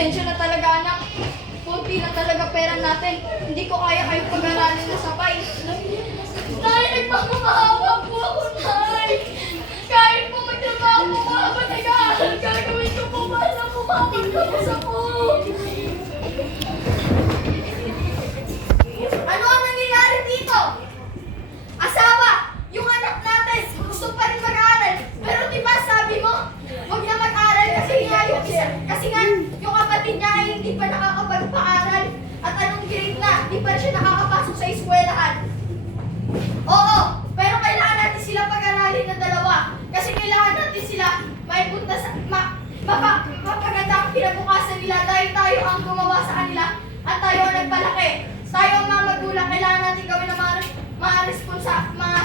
Pasensya na talaga anak. Kunti na talaga pera natin. Hindi ko kaya kayo pag-aralin na sabay. Nay, nagpapamahawa po ako, Nay. Kahit po magtrabaho po ako nag-aaral, gagawin ko po para pumapag tapos ako. Grade na, di pa siya nakakapasok sa eskwelahan. Oo, pero kailangan natin sila pag-aralin ng dalawa. Kasi kailangan natin sila may punta sa, ma, mapa, mapaganda ang kinabukasan nila dahil tayo ang gumawa sa kanila at tayo ang nagpalaki. Tayo ang mga magulang, kailangan natin gawin ng mga, mga responsa, mga,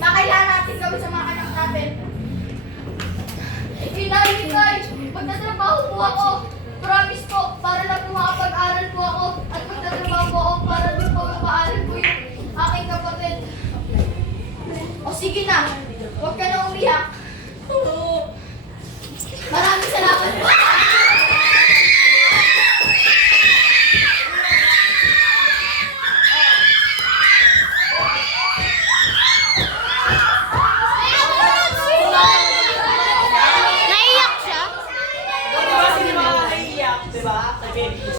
mga kailangan natin gawin sa mga anak natin. Inay, inay, magtatrabaho po ako. Sige na, huwag ka na umiyak. Maraming salamat po. Naiyak siya? Diba? Naiyak, diba? Nag-edit.